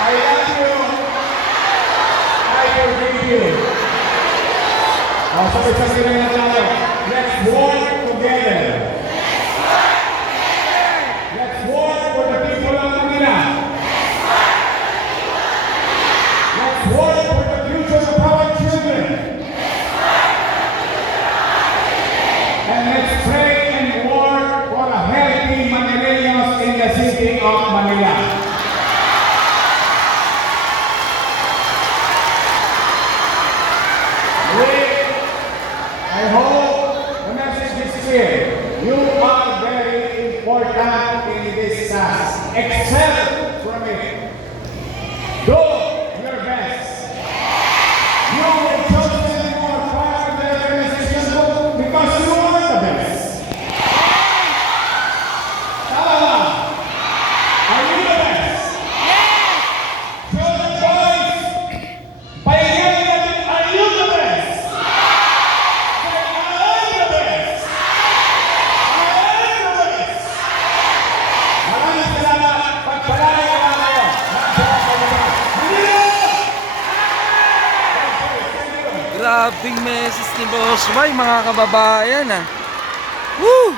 I love you. I forgive you. Sabay-sabay na lang tayo. Let's work together. Let's work for the people of Manila. Let's work for the future of our children. And let's pray and work for a healthy Manileños in the city of Manila. I hope the message is clear. You are very important in this task. Excel from it. Do your best. You will chosen for part of the organization because you are the best. Tama. Are you the best? Yes. Children, boys, pahingan natin, are you the best? Grabing message ni Boss Bay, mga kababayan ah. Woo!